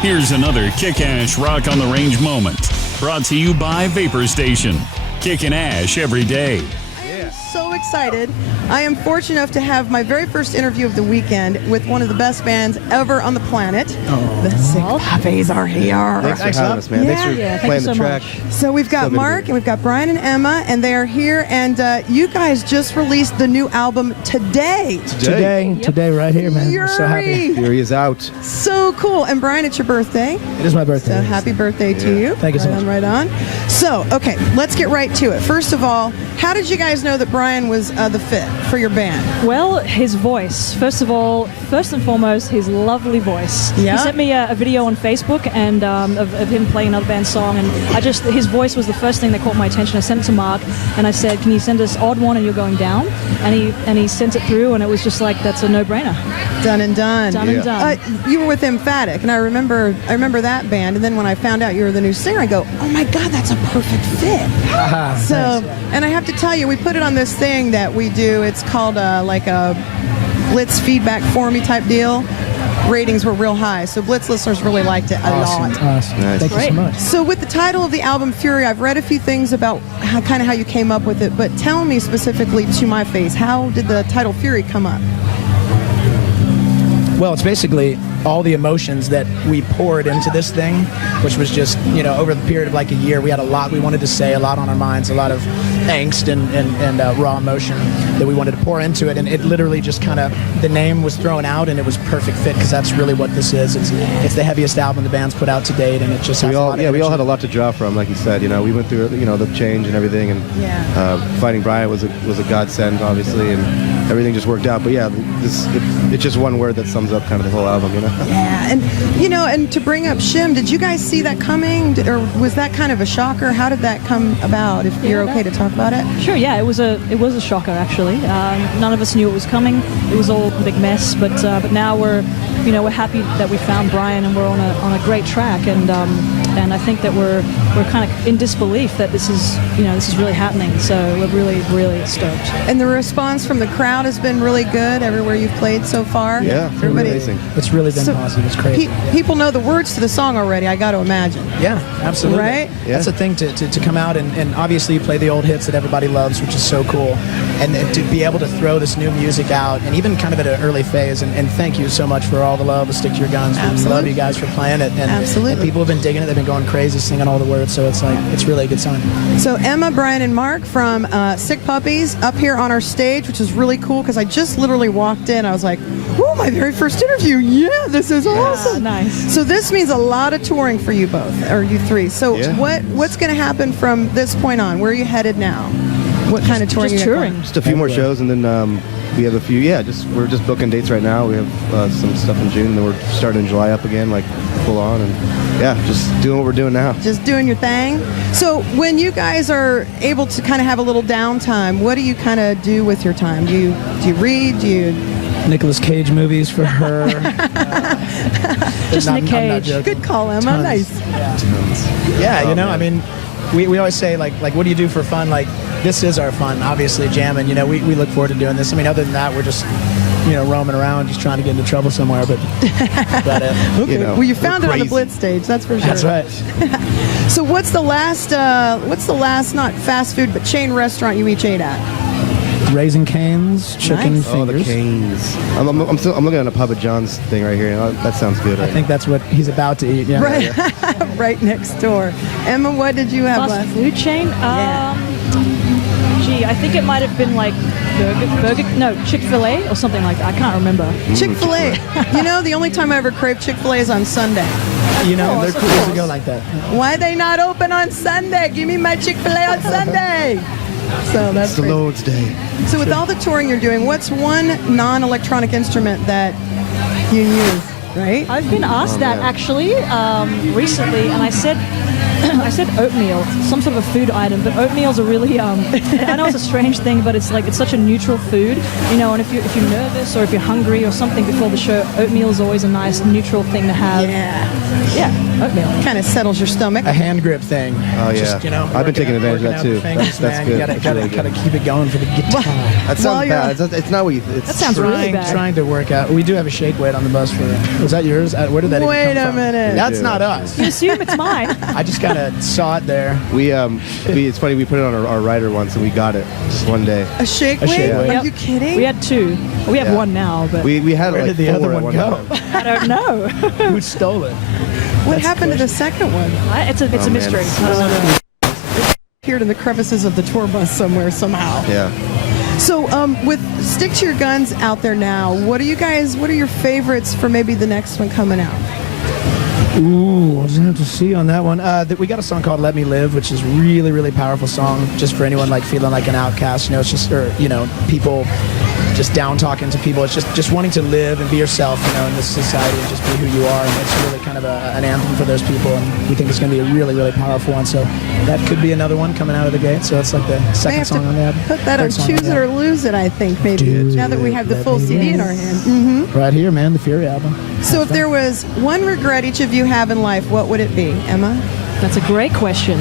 Here's another Kick-Ash Rock on the Range moment, brought to you by Vapor Station. Kickin' ash every day. So excited. I am fortunate enough to have my very first interview of the weekend with one of the best bands ever on the planet. The Sick Puppies are here. Thanks for having us, man. Yeah. Thanks for playing the track. So we've got Mark and we've got Brian and Emma, and they are here. And you guys just released the new album today. Today, right here, man. We're so happy. Fury is out. So cool. And Brian, it's your birthday. It is my birthday. So happy birthday to you. Thank you so much. Right on. So, okay, let's get right to it. First of all, how did you guys know that Brian was the fit for your band? Well, his voice. First and foremost, his lovely voice. Yeah. He sent me a video on Facebook and of him playing another band's song, and his voice was the first thing that caught my attention. I sent it to Mark, and I said, "Can you send us Odd One and You're Going Down?" And he sent it through, and it was just like, that's a no-brainer. Done and done. Done and done. You were with Emphatic, and I remember that band. And then when I found out you were the new singer, I go, "Oh my God, that's a perfect fit." So, and I have to tell you, we put it on this thing that we do. It's called like a Blitz feedback formy type deal. Ratings were real high, so Blitz listeners really liked it a lot. Awesome. Nice. Thank you so much. So with the title of the album, Fury, I've read a few things about how you came up with it, but tell me specifically to my face, how did the title Fury come up? Well, it's basically all the emotions that we poured into this thing, which was just, over the period of like a year, we had a lot we wanted to say, a lot on our minds, a lot of angst and raw emotion that we wanted to pour into it. And it literally just kind of, the name was thrown out and it was perfect fit because that's really what this is. It's the heaviest album the band's put out to date, and it just has a lot of energy. We all had a lot to draw from, like you said. We went through, the change and everything, and finding Brian was a godsend, obviously, and everything just worked out. But yeah, it's just one word that sums up kind of the whole album, Yeah, and and to bring up Shim, did you guys see that coming, or was that kind of a shocker? How did that come about? If you're okay to talk about it. Sure, yeah, it was a shocker actually. None of us knew it was coming. It was all a big mess, but now we're happy that we found Brian and we're on a great track, and I think that we're kind of in disbelief that this is really happening. So we're really, really stoked. And the response from the crowd has been really good everywhere you've played so far. Yeah, everybody. amazing. It's really been positive. It's crazy. People know the words to the song already, I got to imagine. Yeah, absolutely. Right? Yeah. That's the thing to come out and obviously you play the old hits that everybody loves, which is so cool. And to be able to throw this new music out, and even kind of at an early phase, and thank you so much for all the love, stick to your guns. Absolutely. We love you guys for playing it. And, Absolutely. And people have been digging it. They've been going crazy, singing all the words. So it's really a good sign. So Emma, Brian, and Mark from Sick Puppies up here on our stage, which is really cool because I just literally walked in. I was like, "Oh, my very first interview! Yeah, this is awesome." Nice. So this means a lot of touring for you both, or you three. So what's going to happen from this point on? Where are you headed now? What kind of touring? Just you touring. Just a few more shows, and then we have a few. We're just booking dates right now. We have some stuff in June, and then we're starting in July up again, like full on, and just doing what we're doing now. Just doing your thing. So when you guys are able to kind of have a little downtime, what do you kind of do with your time? Do you read? Do you? Nicolas Cage movies for her. Just Nick Cage. Good call, Emma. Tons. Nice. Yeah, I mean, we always say like what do you do for fun? Like this is our fun, obviously jamming. We look forward to doing this. I mean, other than that, we're just roaming around, just trying to get into trouble somewhere. But about it. Okay. Well, you found it on the Blitz stage, that's for sure. That's right. So what's the last not fast food but chain restaurant you each ate at? Raising Cane's, chicken Nice. Oh, the fingers. Canes. I'm looking at a Papa John's thing right here. That sounds good. I think that's what he's about to eat. Yeah. Right, right next door. Emma, what did you have Fast last? food chain? I think it might have been like Chick-fil-A or something like that. I can't remember. Chick-fil-A. The only time I ever crave Chick-fil-A is on Sunday. They're cool to go like that. Why they not open on Sunday? Give me my Chick-fil-A on Sunday. So that's it's the great. Lord's Day. So with all the touring you're doing, what's one non-electronic instrument that you use, right? I've been asked that actually recently, and I said I said oatmeal, some sort of a food item, but oatmeal's a really I know it's a strange thing, but it's such a neutral food, and if you're nervous or if you're hungry or something before the show, oatmeal is always a nice neutral thing to have. Yeah, oatmeal kind of settles your stomach. A hand grip thing. Oh, yeah. Just, I've been taking advantage of that, too. Fingers, That's good. You That's gotta really good. keep it going for the guitar. That sounds bad. It's not what you... That sounds really bad. Trying to work out. We do have a shake weight on the bus for it. Was that yours? Where did that even Wait come a from? minute. That's not us. You assume it's mine. I just kind of saw it there. It's funny, we put it on our rider once and we got it one day. A shake A weight? shake weight. Are Yep. you kidding? We had 2. We have 1 now, but We had Where like did the 4 other at one go? time. I don't know. Who stole it? What happened to the second one? It's a man, mystery. it's- I don't know. Appeared in the crevices of the tour bus somewhere, somehow. Yeah. So, with Stick to Your Guns out there now, what are your favorites for maybe the next one coming out? Ooh, we'll just have to see on that one. We got a song called "Let Me Live," which is really, really powerful song, just for anyone like feeling like an outcast. It's just, people just down talking to people. It's just wanting to live and be yourself, in this society and just be who you are. And it's really kind of an anthem for those people. And we think it's going to be a really, really powerful one. So that could be another one coming out of the gate. So it's like the May second have song on the album. to put that on Third song Choose on the It or album. Lose It, I think, maybe, Do now that we it, have the let full me CD in our hand. Right here, man, the Fury album. So if there was one regret each of you have in life, what would it be? Emma? That's a great question.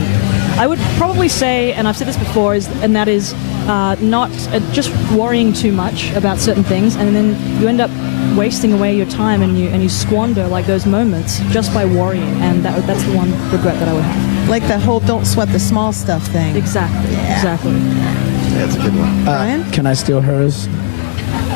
I would probably say, and I've said this before, that is not just worrying too much about certain things, and then you end up wasting away your time and you squander like those moments just by worrying, and that's the one regret that I would have. Like the whole don't sweat the small stuff thing. Exactly. Exactly. Yeah, it's a good one. Brian? Can I steal hers?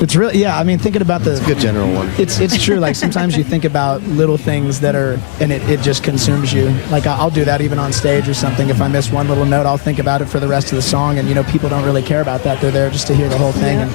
It's really, yeah, I mean, thinking about It's a good general one. It's true. Like sometimes you think about little things that are, and it just consumes you. Like I'll do that even on stage or something. If I miss one little note, I'll think about it for the rest of the song. And people don't really care about that. They're there just to hear the whole thing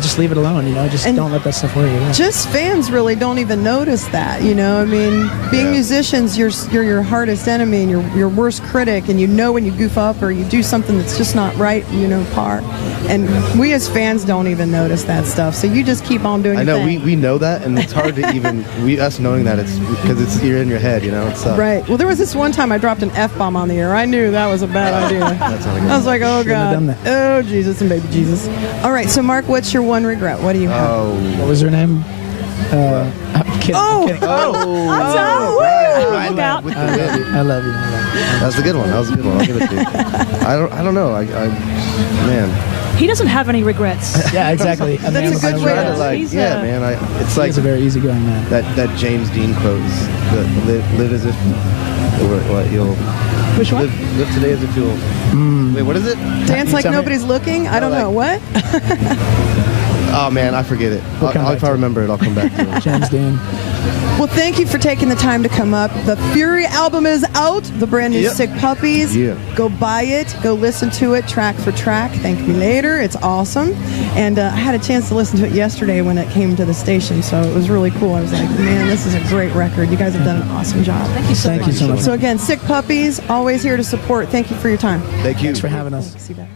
just leave it alone. Just And don't let that stuff worry you. Yeah. Just fans really don't even notice that, I mean, being musicians, you're your hardest enemy and your worst critic, and when you goof up or you do something that's just not right, par. And we as fans don't even notice that stuff. So you just keep on doing I your know, thing. we know that, and it's hard to even, us knowing that, it's because you're in your head, it's Right. Well, there was this one time I dropped an F-bomb on the air. I knew that was a bad idea. That's not a good I was like, oh, Shouldn't have done God. that. Oh, Jesus and baby Jesus. All right, so Mark, what's your one regret? What do you have? Oh. What was her name? I'm kidding. Oh! I'm kidding. Look out. With the I love win. you. I love you. That's a good one. I'll give it to you. I don't know. Man. He doesn't have any regrets. Yeah, exactly. That's a good way to- Like, He's yeah, a- man. It's like He's a very easygoing man. that James Dean quotes. Live as if you'll Which one? live today as if you'll. Wait, what is it? Dance like tell me. nobody's looking? I don't know. What? Oh man, I forget it. We'll come back If I to it. remember it, I'll come back to it. James Dean. Well, thank you for taking the time to come up. The Fury album is out, the brand new Yep. Sick Puppies. Yeah. Go buy it. Go listen to it track for track. Thank me later. It's awesome. And I had a chance to listen to it yesterday when it came to the station, so it was really cool. I was like, man, this is a great record. You guys have done an awesome job. Thank you so Thank much. you so much. So again, Sick Puppies, always here to support. Thank you for your time. Thank you. Thanks for having us. See you back.